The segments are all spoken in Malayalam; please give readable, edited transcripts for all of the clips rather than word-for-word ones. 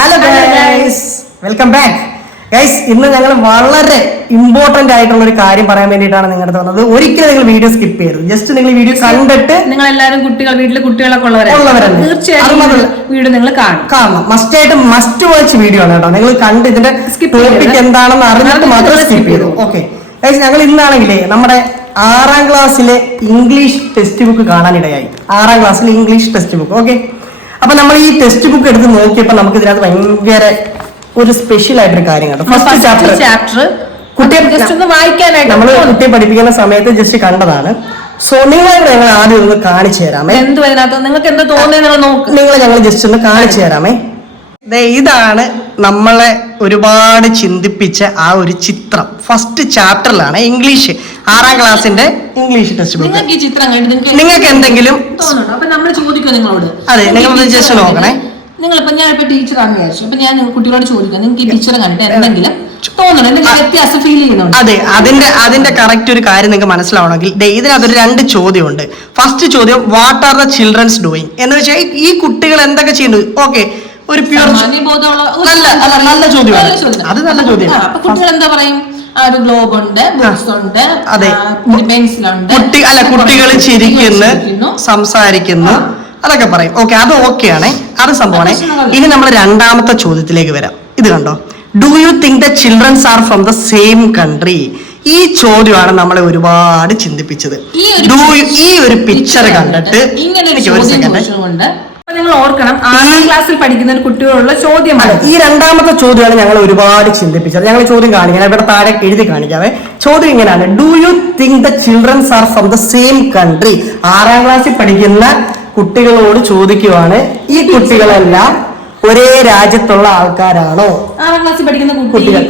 Hello guys, welcome back guys. ഇന്ന് ഞങ്ങൾ വളരെ ഇമ്പോർട്ടന്റ് ആയിട്ടുള്ള ഒരു കാര്യം പറയാൻ വേണ്ടിയിട്ടാണ് നിങ്ങളുടെ വന്നത്. ഒരിക്കലും നിങ്ങൾ വീഡിയോ സ്കിപ്പ് ചെയ്യരുത്. ജസ്റ്റ് നിങ്ങൾ വീഡിയോ കണ്ടിട്ട് നിങ്ങൾ എല്ലാവരും വീട്ടിലെ കുട്ടികളൊക്കെ ഉള്ളവരാണ്. തീർച്ചയായും വീഡിയോ നിങ്ങൾ കാണണം. മസ്റ്റ് വാച്ച് വീഡിയോ ആണ് കേട്ടോ. നിങ്ങൾ കണ്ട് ഇതിന്റെ ടോപ്പിക് എന്താണെന്ന് അറിഞ്ഞിട്ട് മാത്രം സ്കിപ്പ് ചെയ്തു. ഓക്കെ ഗൈസ്, ഞങ്ങൾ ഇന്നാണെങ്കിലേ നമ്മുടെ 6ാം ക്ലാസ്സിലെ ഇംഗ്ലീഷ് ടെക്സ്റ്റ് ബുക്ക് കാണാനിടയായി. 6ാം ക്ലാസ്സിലെ ഇംഗ്ലീഷ് ടെക്സ്റ്റ് ബുക്ക്. ഓക്കെ, അപ്പൊ നമ്മൾ ഈ ടെക്സ്റ്റ് ബുക്ക് എടുത്ത് നോക്കിയപ്പോ നമുക്ക് ഇതിനകത്ത് ഭയങ്കര ഒരു സ്പെഷ്യൽ ആയിട്ടൊരു കാര്യം കണ്ടു. ഫസ്റ്റ് ചാപ്റ്റർ നമ്മൾ കുട്ടിയെ പഠിപ്പിക്കുന്ന സമയത്ത് ജസ്റ്റ് കണ്ടതാണ്. സോ ഞങ്ങൾ ആദ്യം ഒന്ന് കാണിച്ചു തരാമേ. നിങ്ങൾക്ക് എന്താ തോന്നുന്നത് ഞങ്ങൾ ജസ്റ്റ് ഒന്ന് കാണിച്ചു തരാമേ. ഇതാണ് നമ്മളെ ഒരുപാട് ചിന്തിപ്പിച്ച ആ ഒരു ചിത്രം. ഫസ്റ്റ് ചാപ്റ്ററിലാണ് ഇംഗ്ലീഷ് 6ാം ക്ലാസ്സിന്റെ ഇംഗ്ലീഷ് ടെക്സ്റ്റ് ബുക്ക്. നിങ്ങൾക്ക് എന്തെങ്കിലും നിങ്ങളോട് അതെ, നിങ്ങൾ ജസ്റ്റ് നോക്കണേ. നിങ്ങളിപ്പോ ഞാനിപ്പോ ടീച്ചറാണെന്ന് വിചാരിച്ചു. അപ്പൊ ഞാൻ കുട്ടികളോട് ചോദിക്കാം, നിങ്ങൾക്ക് ഈ ടീച്ചറെ കണ്ടിട്ട് എന്തെങ്കിലും വ്യത്യാസം ഫീൽ ചെയ്യുന്നുണ്ട്? അതെ, അതിന്റെ കറക്റ്റ് ഒരു കാര്യം നിങ്ങൾക്ക് മനസ്സിലാവണമെങ്കിൽ ഇതിനകത്തൊരു 2 ചോദ്യമുണ്ട്. ഫസ്റ്റ് ചോദ്യം, what are the children's doing എന്ന് വെച്ചാൽ ഈ കുട്ടികൾ എന്തൊക്കെ ചെയ്യുന്നു. ഓക്കെ, ഒരു പ്യൂർ നല്ല ചോദ്യമാണ്. അത് നല്ല ചോദ്യം. കുട്ടികൾ എന്താ പറയും? ഗ്ലോബ് ഉണ്ട്, ബുക്സ് ഉണ്ട്, അതെ, പെൻസിലുണ്ട്. കുട്ടികൾ ചിരിക്കുന്നു, സംസാരിക്കുന്നു, അതൊക്കെ പറയും. ഓക്കെ, അത് ഓക്കെയാണ്, അത് സംഭവമാണ്. ഇനി നമ്മൾ 2ാമത്തെ ചോദ്യത്തിലേക്ക് വരാം. ഇത് കണ്ടോ, do you think the childrens are from the same country? ഈ ചോദ്യമാണ് നമ്മളെ ഒരുപാട് ചിന്തിപ്പിച്ചത്. ഈ ഒരു പിക്ചർ കണ്ടിട്ട് ഒരു സെക്കൻഡ്, നിങ്ങൾ ഓർക്കണം, 6ാം ക്ലാസ്സിൽ പഠിക്കുന്ന ഒരു കുട്ടികളുള്ള ചോദ്യമാണ്. ഈ 2ാമത്തെ ചോദ്യമാണ് ഞങ്ങൾ ഒരുപാട് ചിന്തിപ്പിച്ചത്. ഞങ്ങൾ ചോദ്യം കാണിക്കാം, ഇവിടെ താഴെ എഴുതി കാണിക്കാവേ. ചോദ്യം ഇങ്ങനെയാണ്, do you think the childrens are from the same country? 6ാം ക്ലാസ്സിൽ പഠിക്കുന്ന കുട്ടികളോട് ചോദിക്കുവാണ്, ഈ കുട്ടികളെല്ലാം ഒരേ രാജ്യത്തുള്ള ആൾക്കാരാണോ? 6ാം ക്ലാസ്സിൽ പഠിക്കുന്ന കുട്ടികൾ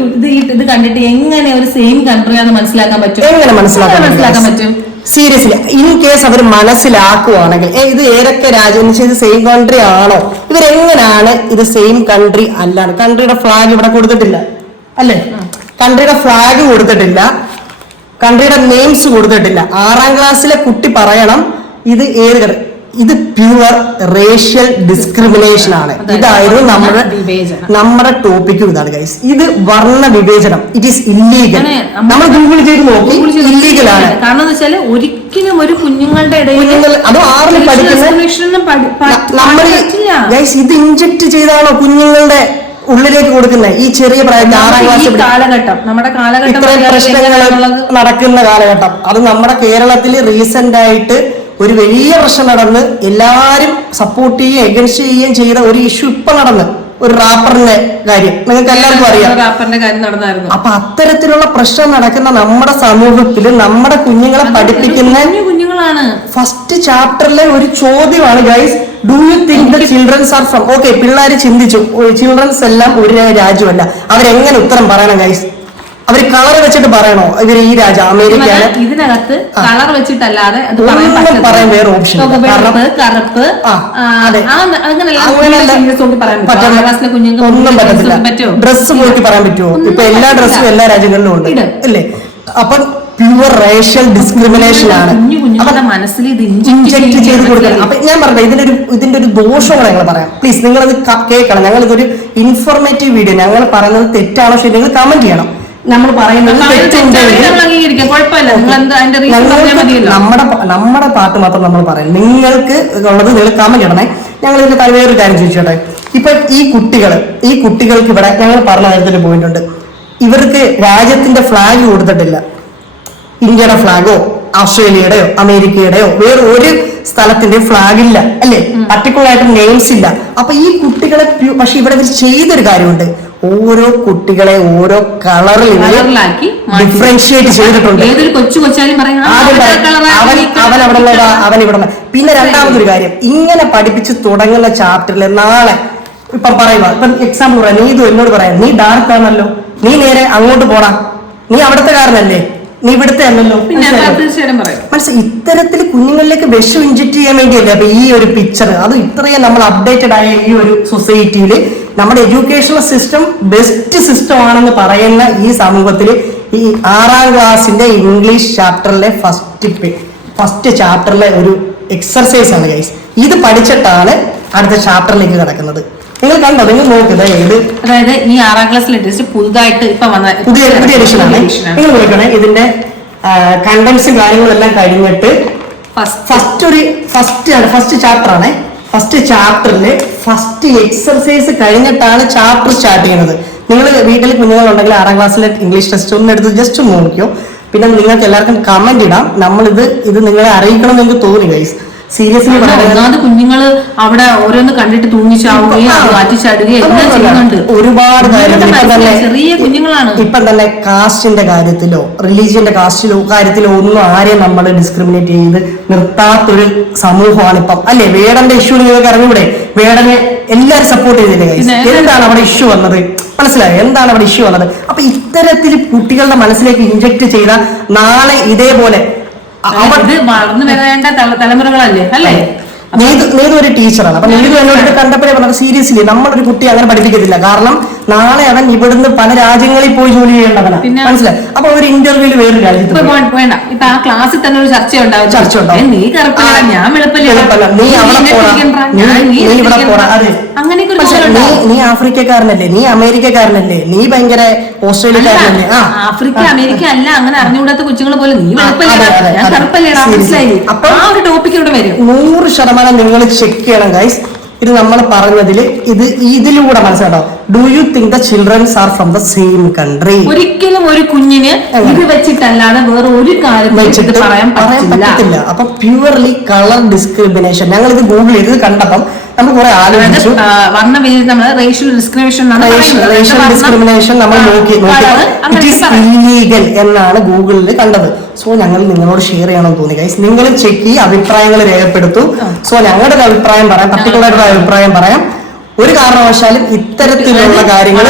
ഇത് കണ്ടിട്ട് എങ്ങനെ ഒരു സെയിം കൺട്രി ആണെന്ന് മനസ്സിലാക്കാൻ പറ്റും? എങ്ങനെ മനസ്സിലാക്കാൻ പറ്റും? സീരിയസ്ലി, ഇൻ കേസ് അവർ മനസ്സിലാക്കുവാണെങ്കിൽ ഇത് ഏതൊക്കെ രാജ്യം ഇത് സെയിം കൺട്രി ആണോ? ഇവരെങ്ങനെയാണ് ഇത് സെയിം കൺട്രി അല്ലാണ്? കൺട്രിയുടെ ഫ്ലാഗ് ഇവിടെ കൊടുത്തിട്ടില്ല അല്ലേ? കൺട്രിയുടെ ഫ്ലാഗ് കൊടുത്തിട്ടില്ല, കൺട്രിയുടെ നെയിംസ് കൊടുത്തിട്ടില്ല. 6ാം ക്ലാസ്സിലെ കുട്ടി പറയണം ഇത് ഏത്. ഇത് പ്യുവർ റേഷ്യൽ ഡിസ്ക്രിമിനേഷൻ ആണ്. ഇതായിരുന്നു നമ്മുടെ ടോപ്പിക്കും ഇതാണ് ഗൈസ്. ഇത് വർണ്ണ വിവേചനം. It is illegal. നമ്മൾ ഗൂഗിൾ ചെയ്ത് നോക്കി, ഇല്ലീഗൽ ആണ്. കാരണം ഒരിക്കലും ഒരു കുഞ്ഞുങ്ങളുടെ ഇടയിൽ അത് 6ൽ പഠിക്കുന്ന നമ്മൾ ഗൈസ് ഇത് ഇൻജെക്ട് ചെയ്താണോ കുഞ്ഞുങ്ങളുടെ ഉള്ളിലേക്ക് കൊടുക്കുന്നത്? ഈ ചെറിയ പ്രായത്തിൽ 6ാം ക്ലാസ് കാലഘട്ടം, നമ്മുടെ കാലഘട്ടം ഇത്രയും പ്രശ്നങ്ങൾ നടക്കുന്ന കാലഘട്ടം. അത് നമ്മുടെ കേരളത്തിൽ റീസെന്റ് ആയിട്ട് ഒരു വലിയ പ്രശ്നം നടന്ന് എല്ലാരും സപ്പോർട്ട് ചെയ്യുകയും എഗൻസ്റ്റ് ചെയ്യുകയും ചെയ്ത ഒരു ഇഷ്യൂ ഇപ്പൊ നടന്ന്, ഒരു റാപ്പറിന്റെ കാര്യം നിങ്ങൾക്ക് എല്ലാവർക്കും അറിയാം. റാപ്പറിന്റെ കാര്യം നടന്നായിരുന്നു. അപ്പൊ അത്തരത്തിലുള്ള പ്രശ്നം നടക്കുന്ന നമ്മുടെ സമൂഹത്തിൽ നമ്മുടെ കുഞ്ഞുങ്ങളെ പഠിപ്പിക്കുന്ന കുഞ്ഞുങ്ങളാണ്. ഫസ്റ്റ് ചാപ്റ്ററിലെ ഒരു ചോദ്യമാണ് guys, do you think the childrens are from? Okay, പിള്ളേര് ചിന്തിച്ചു ചിൽഡ്രൻസ് എല്ലാം ഒരു രാജ്യമല്ല. അവരെങ്ങനെ ഉത്തരം പറയണം ഗൈസ്? അവര് കളർ വെച്ചിട്ട് പറയണോ ഇവർ ഈ രാജ്യം അമേരിക്കയാണ്? ഇതിനകത്ത് കളർ വെച്ചിട്ടല്ലാതെ പറയാൻ വേറെ ഓപ്ഷൻ കറുപ്പ് ഒന്നും പറ്റത്തില്ല. ഡ്രസ്സ് നോക്കി പറയാൻ പറ്റുമോ? ഇപ്പൊ എല്ലാ ഡ്രസ്സും എല്ലാ രാജ്യങ്ങളിലും ഉണ്ട് അല്ലേ? അപ്പൊ പ്യുവർ റേഷ്യൽ ഡിസ്ക്രിമിനേഷൻ ആണ്. മനസ്സിൽ ഇൻജെക്ട് ചെയ്ത് കൊടുക്കണം. അപ്പൊ ഞാൻ പറഞ്ഞത് ഇതിന്റെ ഒരു ദോഷങ്ങൾ ഞങ്ങൾ പറയാം. പ്ലീസ് നിങ്ങളത് കേൾക്കണം. ഞങ്ങൾ ഇതൊരു ഇൻഫോർമേറ്റീവ് വീഡിയോ. ഞങ്ങൾ പറയുന്നത് തെറ്റാണോ ശരി നിങ്ങൾ കമന്റ് ചെയ്യണം. നമ്മൾ പറയുന്നത് നമ്മുടെ പാട്ട് മാത്രം നമ്മൾ പറയാം. നിങ്ങൾക്ക് ഉള്ളത് നിങ്ങൾ കമന്റ് ചെയ്യണേ. ഞങ്ങൾ ഇതിന്റെ വേറൊരു കാര്യം ചോദിച്ചോട്ടെ. ഇപ്പൊ ഈ കുട്ടികൾക്ക് ഇവിടെ ഞങ്ങൾ പറഞ്ഞ നേരത്തെ പോയിന്റ് ഉണ്ട്. ഇവർക്ക് രാജ്യത്തിന്റെ ഫ്ലാഗ് കൊടുത്തിട്ടില്ല. ഇന്ത്യയുടെ ഫ്ലാഗോ ഓസ്ട്രേലിയയുടെയോ അമേരിക്കയുടെയോ വേറെ ഒരു സ്ഥലത്തിന്റെ ഫ്ലാഗ് ഇല്ല അല്ലേ? പർട്ടിക്കുലർ ആയിട്ട് നെയിംസ് ഇല്ല. അപ്പൊ ഈ കുട്ടികളെ പക്ഷെ ഇവിടെ ഇവർ ചെയ്തൊരു കാര്യമുണ്ട്. ഓരോ കുട്ടികളെ ഓരോ കളറിൽ ഡിഫറൻഷിയേറ്റ് ചെയ്തിട്ടുണ്ട്. അവൻ അവിടെ ഉള്ളതാ, അവൻ ഇവിടെ. പിന്നെ 2ാമതൊരു കാര്യം, ഇങ്ങനെ പഠിപ്പിച്ച് തുടങ്ങുന്ന ചാപ്റ്ററിൽ നാളെ ഇപ്പൊ പറയുക, ഇപ്പൊ എക്സാമ്പിൾ പറയാം, നീ ഇത് എന്നോട് പറയാം, നീ ഡാർക്ക് ആണല്ലോ, നീ നേരെ അങ്ങോട്ട് പോടാ, നീ അവിടുത്തെ കാരനല്ലേ, നീ ഇവിടുത്തെ അല്ലല്ലോ. മനസ്സിലായി? ഇത്തരത്തിൽ കുഞ്ഞുങ്ങളിലേക്ക് വിഷം ഇൻജെക്ട് ചെയ്യാൻ വേണ്ടിയല്ലേ അപ്പൊ ഈ ഒരു പിക്ചർ. അത് ഇത്രയും നമ്മൾ അപ്ഡേറ്റഡ് ആയ ഈ ഒരു സൊസൈറ്റിയിൽ നമ്മുടെ എഡ്യൂക്കേഷണൽ സിസ്റ്റം ബെസ്റ്റ് സിസ്റ്റം ആണെന്ന് പറയുന്ന ഈ സമൂഹത്തിൽ ഈ 6ാം ക്ലാസ്സിന്റെ ഇംഗ്ലീഷ് ചാപ്റ്ററിലെ ഫസ്റ്റ് ചാപ്റ്ററിലെ ഒരു എക്സർസൈസ് ആണ് ഗൈസ്. ഇത് പഠിച്ചിട്ടാണ് അടുത്ത ചാപ്റ്ററിലേക്ക് കിടക്കുന്നത്. നിങ്ങൾ കണ്ടോ? നിങ്ങൾ നോക്കുക ഇത് അതായത് ഈ 6ാം ക്ലാസ്സിലെ ടെസ്റ്റ് പുതുതായിട്ട് ഇപ്പൊ വന്ന പുതിയ എഡിഷൻ ആണ്. നിങ്ങൾ നോക്കണേ ഇതിന്റെ കണ്ടന്റ്സും കാര്യങ്ങളും എല്ലാം കഴിഞ്ഞിട്ട് ഫസ്റ്റ് ചാപ്റ്റർ ആണ്. ഫസ്റ്റ് ചാപ്റ്ററില് ഫസ്റ്റ് എക്സർസൈസ് കഴിഞ്ഞിട്ടാണ് ചാപ്റ്റർ സ്റ്റാർട്ട് ചെയ്യുന്നത്. നിങ്ങൾ വീട്ടിൽ കുഞ്ഞുങ്ങളുണ്ടെങ്കിൽ 6ാം ക്ലാസ്സിലെ ഇംഗ്ലീഷ് ടെസ്റ്റ് ഒന്ന് എടുത്ത് ജസ്റ്റ് നോക്കിയോ. പിന്നെ നിങ്ങൾക്ക് എല്ലാവർക്കും കമന്റ് ഇടാം. ഇത് നിങ്ങളെ അറിയിക്കണം എന്ന് എനിക്ക് തോന്നി ഗൈസ്. സീരിയസ്ലി ഒന്നാമത് കുഞ്ഞുങ്ങള് അവിടെ ഓരോന്ന് കണ്ടിട്ട് തൂങ്ങിച്ചാവുകയും മാറ്റിച്ചാടുകയും എല്ലാം ചെയ്യുന്നുണ്ട്. ഒരുപാട് ചെറിയ കുഞ്ഞുങ്ങളാണ്. ഇപ്പം തന്നെ കാസ്റ്റിന്റെ കാര്യത്തിലോ റിലീജിയന്റെ കാര്യത്തിലോ ഒന്നും ആരെയും നമ്മൾ ഡിസ്ക്രിമിനേറ്റ് ചെയ്ത് നിർത്താത്തൊരു സമൂഹമാണ് ഇപ്പം, അല്ലെ? വേടന്റെ ഇഷ്യൂ നിങ്ങൾക്ക് അറിഞ്ഞൂടെ? വേടനെ എല്ലാരും സപ്പോർട്ട് ചെയ്തില്ലേ ഗൈസ്? എന്താണ് അവിടെ ഇഷ്യൂ വന്നത്? മനസ്സിലായോ എന്താണ് അവിടെ ഇഷ്യൂ വന്നത്? അപ്പൊ ഇത്തരത്തിൽ കുട്ടികളുടെ മനസ്സിലേക്ക് ഇൻജക്ട് ചെയ്ത നാളെ ഇതേപോലെ ഇത് വളർന്നു വരേണ്ട തലമുറകളല്ലേ, അല്ലേ? നീതു ഒരു ടീച്ചറാണ്. അപ്പൊ നീതു എന്നോട് കണ്ടപ്പോഴേ പറഞ്ഞത് സീരിയസ്ലി നമ്മളൊരു കുട്ടി അങ്ങനെ പഠിപ്പിക്കത്തില്ല. കാരണം നാളെ അവൻ ഇവിടുന്ന് പല രാജ്യങ്ങളിൽ പോയി ജോലി ചെയ്യേണ്ടവനാണ്. മനസ്സിലായി? അപ്പൊ ഒരു ഇന്റർവ്യൂല് വേറൊരു രാജ്യത്ത് വേണ്ട. ഇപ്പൊ ആ ക്ലാസ്സിൽ തന്നെ ഒരു ചർച്ച ഉണ്ടാവും. നീ കറുപ്പല്ല, ഞാൻ വെളുപ്പല്ല, നീ ഇവിടെ പോടാ. അതെ, നീ ആഫ്രിക്കക്കാരനല്ലേ, നീ അമേരിക്കക്കാരനല്ലേ, നീ ഭയങ്കര ഓസ്ട്രേലിയക്കാരനല്ലേ? ആഫ്രിക്ക അമേരിക്ക അല്ല, അങ്ങനെ അറിഞ്ഞുകൂടാത്ത കൊച്ചുങ്ങൾ പോലെ നീ വെളുപ്പല്ല, ഞാൻ കറുപ്പല്ലേടാ. മനസ്സിലായി? അപ്പൊ ആ ഒരു ടോപ്പിക് ഇവിടെ വരും. 100% നിങ്ങൾ ചെക്ക് ചെയ്യണം ഗൈസ്. ഇത് നമ്മൾ പറഞ്ഞതിൽ ഇതിലൂടെ മനസ്സിലാട്ടോ. Do you think the childrens are from the same country? ഒരിക്കലും ഒരു കുഞ്ഞിന് ഇത് വെച്ചിട്ടല്ലാതെ വേറെ ഒരു കാര്യം പറയാൻ പറ്റത്തില്ല. അപ്പൊ പ്യൂർലി കളർ ഡിസ്ക്രിമിനേഷൻ. ഞങ്ങൾ ഇത് ഗൂഗിൾ ചെയ്ത് കണ്ടപ്പം നമ്മൾ കുറെ ആലോചിച്ചു. റേഷ്യൽ ഡിസ്ക്രിമിനേഷൻ നമ്മൾ നോക്കി ഇറ്റ് ഈസ് ഇല്ലീഗൽ എന്നാണ് ഗൂഗിളിൽ കണ്ടത്. സോ ഞങ്ങൾ നിങ്ങളോട് ഷെയർ ചെയ്യണമെന്ന് തോന്നി ഗൈസ്. നിങ്ങൾ ചെക്ക് ചെയ്ത് അഭിപ്രായങ്ങൾ രേഖപ്പെടുത്തു. സോ ഞങ്ങളുടെ ഒരു അഭിപ്രായം പറയാം, പർട്ടിക്കുലർ അഭിപ്രായം പറയാം. ഒരു കാരണവശാലും ഇത്തരത്തിലുള്ള കാര്യങ്ങൾ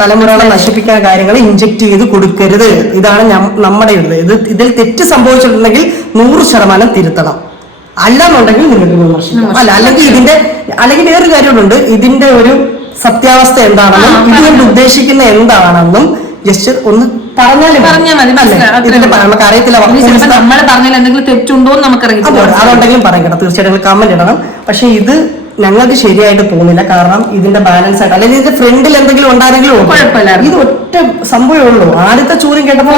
തലമുറകളെ നശിപ്പിക്കുന്ന കാര്യങ്ങൾ ഇൻജെക്ട് ചെയ്ത് കൊടുക്കരുത്. ഇതാണ് നമ്മുടെ ഇതിൽ തെറ്റ് സംഭവിച്ചിട്ടുണ്ടെങ്കിൽ 100% തിരുത്തണം. അല്ലാന്നുണ്ടെങ്കിൽ നിങ്ങൾക്ക് വിമർശിക്കാം. അല്ലെങ്കിൽ വേറൊരു കാര്യമുണ്ട്. ഇതിന്റെ ഒരു സത്യാവസ്ഥ എന്താണെന്നും ഇതുകൊണ്ട് ഉദ്ദേശിക്കുന്ന എന്താണെന്നും ജസ്റ്റ് ഒന്ന് പറഞ്ഞാൽ മതി. നമുക്ക് അറിയത്തില്ല, അതുണ്ടെങ്കിലും പറയണം. തീർച്ചയായിട്ടും കമന്റ് ഇടണം. പക്ഷെ ഇത് ഞങ്ങൾക്ക് ശരിയായിട്ട് തോന്നില്ല. കാരണം ഇതിന്റെ ബാലൻസ് ആയിട്ട് അല്ലെങ്കിൽ ഇതിന്റെ ഫ്രണ്ടിൽ എന്തെങ്കിലും ഉണ്ടായിരുന്നെങ്കിലും ഇത് ഒറ്റ സംഭവമേ ഉള്ളൂ. ആദ്യത്തെ ചോദ്യം കേട്ടപ്പോ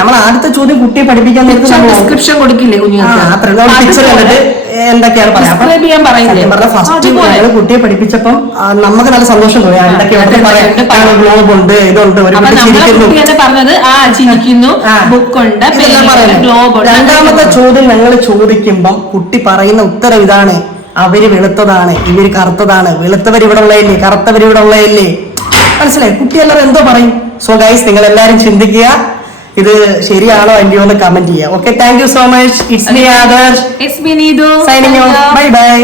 നമ്മൾ ആദ്യത്തെ ചോദ്യം കുട്ടിയെ പഠിപ്പിക്കാൻ ഡിസ്ക്രിപ്ഷൻ കൊടുക്കില്ലേ പിക്ചർ കണ്ടിട്ട് എന്തൊക്കെയാണ് പറയാം. ഫസ്റ്റ് ഞങ്ങൾ കുട്ടിയെ പഠിപ്പിച്ചപ്പം നമുക്ക് നല്ല സന്തോഷം തോന്നി. എന്തൊക്കെയാണ് പറയാം, ഗ്ലോബ് ഉണ്ട്, ഇതുണ്ട്, ഒരു രണ്ടാമത്തെ ചോദ്യം ഞങ്ങൾ ചോദിക്കുമ്പം കുട്ടി പറയുന്ന ഉത്തരം ഇതാണ്: അവര് വെളുത്തതാണ്, ഇവര് കറുത്തതാണ്, വെളുത്തവർ ഇവിടെ ഉള്ളതല്ലേ, കറുത്തവർ ഇവിടെ ഉള്ളതല്ലേ. മനസ്സിലായി? കുട്ടി എല്ലാവരും എന്തോ പറയും. സോ ഗൈസ്, നിങ്ങൾ എല്ലാരും ചിന്തിക്കുക, ഇത് ശരിയാണോ അല്ലയോ എന്ന് കമന്റ് ചെയ്യുക. Okay, thank you so much. It's me Adarsh, it's me Neethu, signing off. Bye bye.